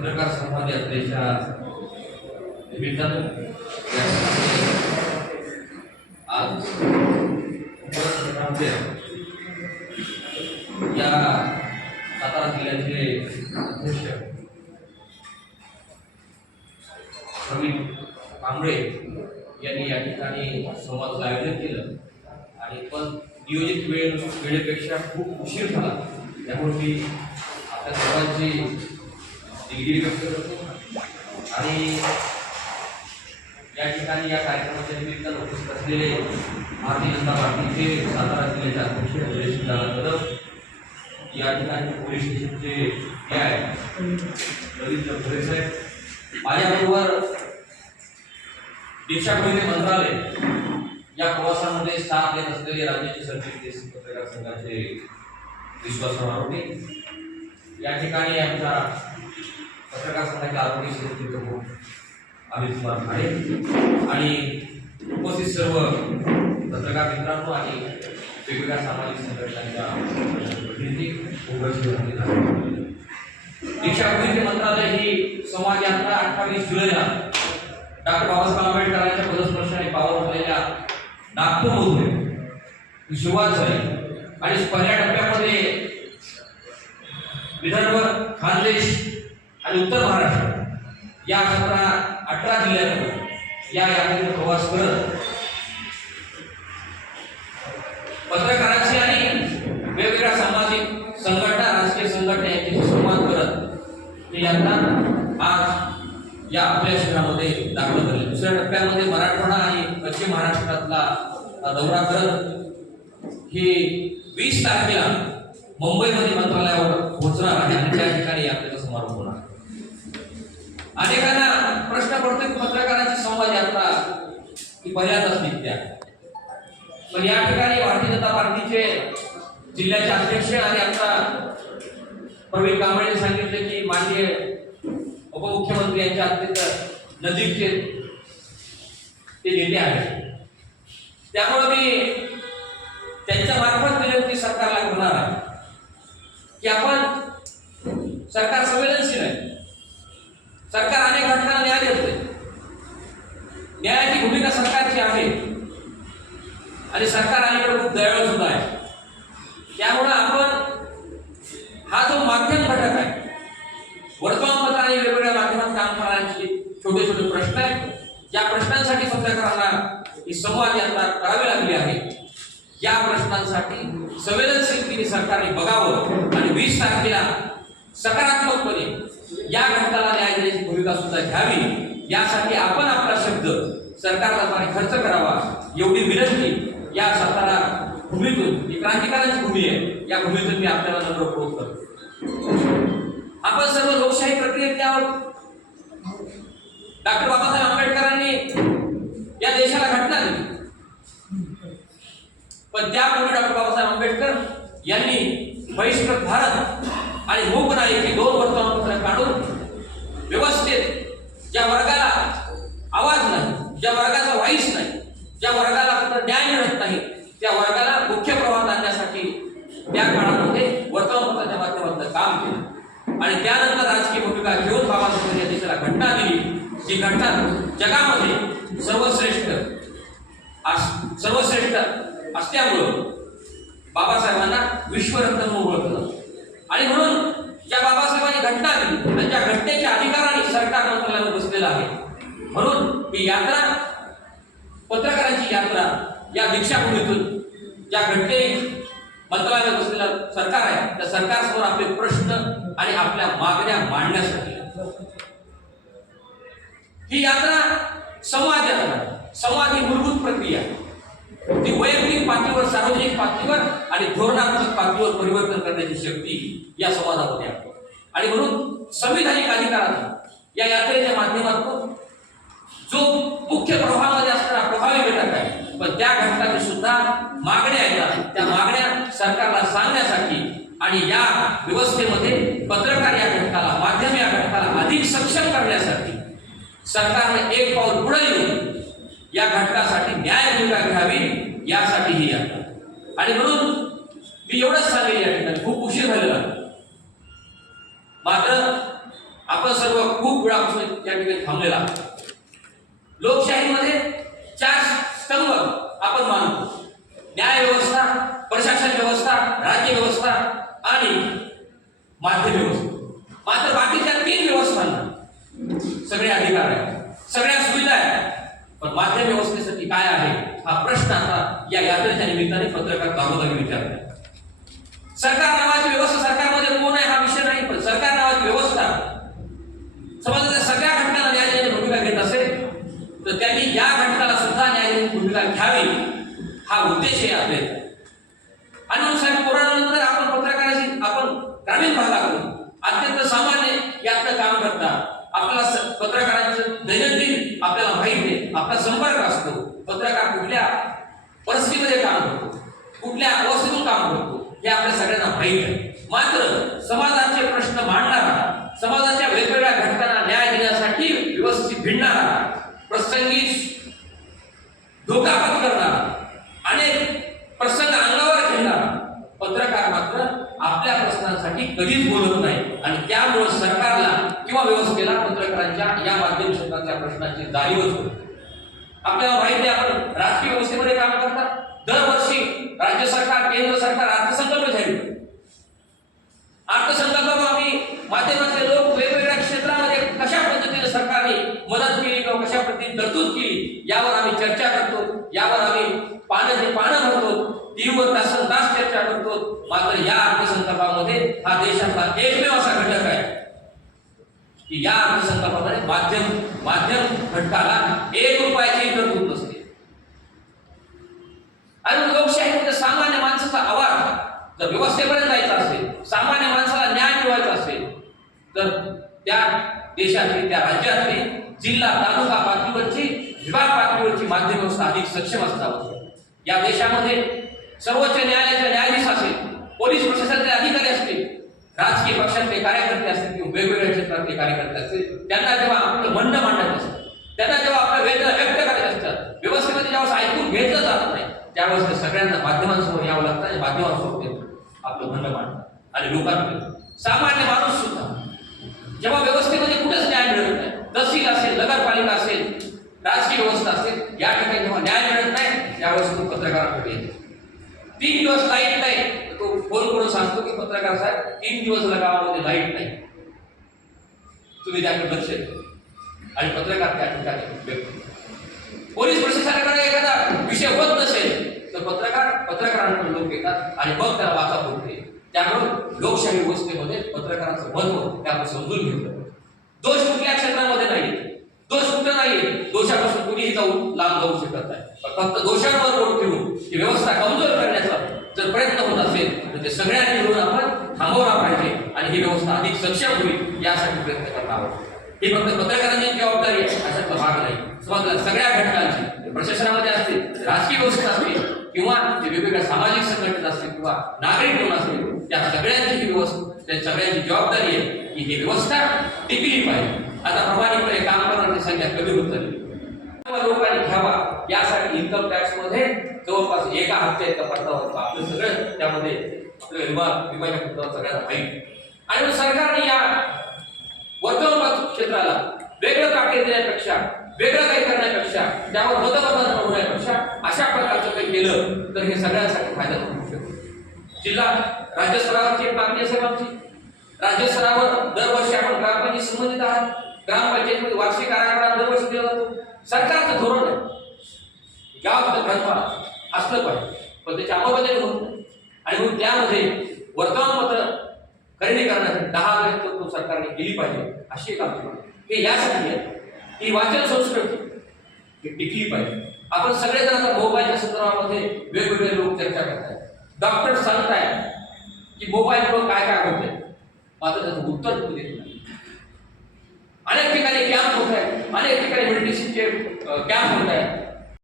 पत्रकार संवाद यात्रेच्या निमित्तानं आज या सातारा जिल्ह्याचे अध्यक्ष प्रवीण कांबळे यांनी या ठिकाणी संवादाचं आयोजन केलं. आणि पण नियोजित वेळ वेळेपेक्षा खूप उशीर झाला. त्यामुळे मी आपल्या सर्वांची दिलगिरी व्यक्त करतो. आणि या ठिकाणी या कार्यक्रमाच्या निमित्त उपस्थित असलेले भारतीय जनता पार्टीचे सातारा जिल्ह्याचे अध्यक्ष सुरेश दादा कदम या ठिकाणी पोलीस स्टेशनचे हे आहे ललित जगभरे साहेब. माझ्याबरोबर दीक्षा मोहिते मंत्रालय या प्रवासामध्ये साथ देत असलेले राज्याचे सरचिटणीस पत्रकार संघाचे विश्वासराव आरोग्य या ठिकाणी आमच्या पत्रकार संघाच्या आरोग्य समिती प्रमुख अमित कुमार खाडे आणि उपस्थित सर्व पत्रकार मित्रांनो आणि वेगवेगळ्या सामाजिक संघटनांच्या प्रतिनिधी उपस्थित झालेले आहेत. मंत्रालय ही समाज यात्रा अठ्ठावीस जुलैला डॉक्टर बाबासाहेब आंबेडकरांच्या पदस्पर्शाने पावन झालेल्या नागपूरमधून ही सुरुवात झाली आणि पहिल्या टप्प्यामध्ये विदर्भ खानदेश आणि उत्तर महाराष्ट्र. या सतरा अठरा जिल्ह्यातून या यात्रेचा प्रवास करत पत्रकारांशी आणि वेगवेगळ्या सामाजिक संघटना राजकीय संघटना यांच्याशी संवाद करत ही यांना आज या आपल्या शहरामध्ये दाखल झाले दुसऱ्या टप्प्यामध्ये मराठवाडा आणि पश्चिम महाराष्ट्रातला दौरा करत ही वीस तारखेला मुंबईमध्ये मंत्रालयावर पोहोचणार आहे आणि त्या ठिकाणी यात्रेचा समारोप होणार अनेकांना प्रश्न पडतो की पत्रकारांची संवाद यात्रा ही पहिल्यांदाच निघत्या आहे. पण या ठिकाणी भारतीय जनता पार्टीचे जिल्ह्याचे अध्यक्ष आणि आता प्रवीण कांबळे सांगितले की माननीय उपमुख्यमंत्री यांच्या अत्यंत नजीकचे ते नेते आहेत त्यामुळे मी या प्रश्नांसाठी पत्रकारांना ही संवाद यात्रा करावी लागली आहे. या प्रश्नांसाठी संवेदनशीलतेने सरकारने बघावं आणि वीस तारखेला सकारात्मकपणे या घटकाला न्याय देण्याची भूमिका सुद्धा घ्यावी. यासाठी आपण आपला शब्द सरकारला खर्च करावा एवढी विनंती या सातारा भूमीतून ही क्रांतिकारांची भूमी आहे या भूमीतून मी आपल्याला नम्र करतो आपण सर्व लोकशाही प्रक्रियेत यावं. डॉक्टर बाबासाहेब आंबेडकरांनी या देशाला घटना दिली पण त्यापूर्वी डॉक्टर बाबासाहेब आंबेडकर यांनी बहिष्कृत भारत आणि मूक ही दोन वर्तमानपत्र काढून व्यवस्थित ज्या वर्गाला आवाज नाही ज्या वर्गाचा वाईस नाही ज्या वर्गाला कुठं न्याय मिळत नाही त्या वर्गाला मुख्य प्रवाहात आणण्यासाठी त्या काळामध्ये वर्तमानपत्राच्या माध्यमातून काम केलं. आणि त्यानंतर राजकीय भूमिका घेऊन बाबासाहेब या देशाला घटना दिली. जी घटना जगामध्ये सर्वश्रेष्ठ असल्यामुळं बाबासाहेबांना विश्वरत्न म्हणून ओळखलं आणि म्हणून ज्या बाबासाहेबांनी घटना दिली आणि त्या घटनेच्या अधिकाराने सरकार मंत्रालयात बसलेलं आहे म्हणून ही यात्रा पत्रकारांची यात्रा या दीक्षाभूमीतून ज्या घटने मंत्रालयात बसलेलं सरकार आहे त्या सरकारसमोर आपले प्रश्न आणि आपल्या मागण्या मांडण्यासाठी ही यात्रा संवाद यात्रा संवाद ही मूलभूत प्रक्रिया आहे. ती वैयक्तिक पातळीवर सार्वजनिक पातळीवर आणि धोरणात्मक पातळीवर परिवर्तन करण्याची शक्ती या समाजामध्ये आहे. आणि म्हणून संविधानिक अधिकाराने या यात्रेच्या माध्यमातून जो मुख्य प्रभावामध्ये असणारा प्रभावी घटक आहे पण त्या घटकाने सुद्धा मागण्या येतात त्या मागण्या सरकारला सांगण्यासाठी आणि या व्यवस्थेमध्ये पत्रकार या घटकाला माध्यम या घटकाला अधिक सक्षम करण्यासाठी सरकारने एक पाऊल पुढे येऊन या घटकासाठी न्याय भूमिका घ्यावी यासाठी ही यात्रा आणि म्हणून मी एवढंच सांगेल या ठिकाणी. खूप उशीर झालेला. मात्र आपण सर्व खूप वेळापासून या ठिकाणी थांबलेला लोकशाहीमध्ये चार स्तंभ आपण मानतो. न्याय व्यवस्था प्रशासन व्यवस्था राज्य व्यवस्था आणि माध्यम व्यवस्था मात्र बाकीच्या तीन व्यवस्थांना सगळे अधिकार आहेत सगळ्या सुविधा आहेत पण माध्यम व्यवस्थेसाठी काय आहे हा प्रश्न आता या यात्रेच्या निमित्ताने पत्रकार जागोजागी विचार सरकार नावाची व्यवस्था सरकारमध्ये कोण आहे हा विषय नाही पण सरकार नावाची व्यवस्था. समाजाच्या सगळ्या घटकांना न्याय भूमिका घेत असेल तर त्यांनी या घटकाला सुद्धा न्याय भूमिका घ्यावी. हा उद्देश आहे आपले. आणि म्हणून साहेब कोरोनानंतर आपण पत्रकाराशी आपण ग्रामीण भागातून अत्यंत सामान्य यातलं काम करता. आपल्याला पत्रकारांचं दैनंदिन आपल्याला माहिती आहे आपला संपर्क असतो. पत्रकार कुठल्या परिस्थितीमध्ये काम करतो. कुठल्या अवस्थेतून काम करतो हे आपल्या सगळ्यांना माहीत आहे. मात्र समाजाचे प्रश्न मांडणारा समाजाच्या वेगवेगळ्या घटकांना न्याय देण्यासाठी व्यवस्थित भिडणारा प्रसंगी धोका करणारा अनेक प्रसंग अंगावर घेणारा पत्रकार मात्र आपल्या प्रश्नांसाठी कधीच बोलत नाही. आणि त्यामुळे सरकारला किंवा व्यवस्थेला पत्रकारांच्या या माध्यम क्षेत्राच्या प्रश्नांची जाणीवच होते. आपल्याला माहिती आहे आपण राजकीय व्यवस्थेमध्ये काम करतात दरवर्षी राज्य सरकार केंद्र सरकार अर्थसंकल्प जाहीर करते. अर्थसंकल्प आम्ही माध्यमातले लोक वेगवेगळ्या क्षेत्रामध्ये कशा पद्धतीने सरकारने मदत केली किंवा कशा पद्धतीने तरतूद केली यावर आम्ही चर्चा करतो. यावर आम्ही पानं जे पानं भरतो. तीव्र तासन तास चर्चा करतो. मात्र या अर्थसंकल्पामध्ये हा देशातला एकमेव असा घटक आहे. की या अर्थसंकल्पामध्ये माध्यम माध्यम घटकाला एक रुपयाची तरतूद आणि लोकशाही म्हणजे सामान्य माणसाचा आवाज जर व्यवस्थेपर्यंत जायचा असेल सामान्य माणसाला न्याय मिळवायचा असेल तर त्या देशातली त्या राज्यातली जिल्हा तालुका पातळीवरची विभाग पातळीवरची माध्यम व्यवस्था अधिक सक्षम असणं या देशामध्ये सर्वोच्च न्यायालयाचे न्यायाधीश असेल पोलीस प्रशासनाचे अधिकारी असतील राजकीय पक्षातले कार्यकर्ते असतील किंवा वेगवेगळ्या क्षेत्रातले कार्यकर्ते असतील त्यांना जेव्हा आपलं म्हणणं मांडत असतं त्यांना जेव्हा आपलं वेदना व्यक्त करायचं असतात व्यवस्थेमध्ये ज्यावेळेस ऐकून घेतलं जात नाही त्यावेळेस सगळ्यांना माध्यमांसमोर यावं लागतं आणि माध्यमांसमोर ते आपलं म्हणणं मांडतात आणि लोकांकडे सामान्य माणूस सुद्धा. जेव्हा व्यवस्थेमध्ये कुठेच न्याय मिळत नाही तहसील असेल नगरपालिका असेल राजकीय व्यवस्था असेल या ठिकाणी जेव्हा न्याय मिळत नाही त्यावेळेस तो पत्रकाराकडे येतो. तीन दिवस लाइट नाही तो फोन करून सांगतो की पत्रकार साहेब तीन दिवस लगावामध्ये गावामध्ये लाइट नाही. तुम्ही त्याकडे लक्ष आणि पत्रकार त्या ठिकाणी व्यक्त पोलीस प्रशासनाकडे एखादा विषय होत नसेल तर पत्रकार पत्रकारांकडे लोक येतात आणि मग त्याला वाचा होते त्यामुळे लोकशाही व्यवस्थेमध्ये पत्रकाराचं महत्त्व त्यामुळे आपण समजून घेतलं दोष कुठल्या क्षेत्रामध्ये नाही. दोष कुठं नाही. दोषापासून कुणीही जाऊन लांब जाऊ शकत नाही. फक्त दोषांवर बोट ठेवून ही व्यवस्था कमजोर करण्याचा जर प्रयत्न होत असेल तर ते सगळ्यांनी मिळून आपण थांबवला पाहिजे आणि ही व्यवस्था अधिक सक्षम होईल यासाठी प्रयत्न करणं आवश्यक ही फक्त पत्रकारांची जबाबदारी आहे अशातला भाग नाही. समाजाला सगळ्या घटकांची प्रशासनामध्ये असतील राजकीय व्यवस्था असतील किंवा जे वेगवेगळ्या सामाजिक संघटना असतील किंवा नागरिक म्हणून असतील त्या सगळ्यांची ही व्यवस्था त्या सगळ्यांची जबाबदारी आहे की ही व्यवस्था टिकली पाहिजे. आता प्रमाणिकपणे काम करण्याची संख्या कमी होत चालली. लोकांनी घ्यावा. यासाठी इन्कम टॅक्समध्ये जवळपास एका हप्त्यात कपाटा होतो. आपलं सगळं त्यामध्ये आपलं विमा विमाच्या मुद्द्यावर सगळ्यांना माहिती. आणि सरकारने या वर्तमानपत्र क्षेत्राला वेगळं पॅकेज देण्यापेक्षा वेगळं काही करण्यापेक्षा त्यावर मतमतदान होण्यापेक्षा अशा प्रकारचं काही केलं तर हे सगळ्यांसाठी फायदा होऊ शकतो. जिल्हा राज्य स्तरावरची एक मागणी असेल आमची राज्य स्तरावर दरवर्षी आपण ग्रामपंचायत संबंधित आहात. ग्रामपंचायतीमध्ये वार्षिक आराखडा दरवर्षी दिला जातो. सरकारचं धोरण आहे. गाव ग्रंथ असलं पाहिजे. पण त्याची अंमलबजावणी होत नाही. आणि म्हणून त्यामध्ये वर्तमानपत्र खरेदी करण्यासाठी दहा हजार तो सरकारने केली पाहिजे अशी एक आमची मागणी हे यासाठी आहे ही वाचन संस्कृती. ही टिकली पाहिजे. आपण सगळेजण आता मोबाईलच्या संदर्भामध्ये वेगवेगळे लोक चर्चा करतायत. डॉक्टर सांगतायत की मोबाईल काय काय होते मात्र त्याचं उत्तर देत नाही. अनेक ठिकाणी कॅम्प होत आहेत. अनेक ठिकाणी मेडिटेशनचे कॅम्प होत आहेत.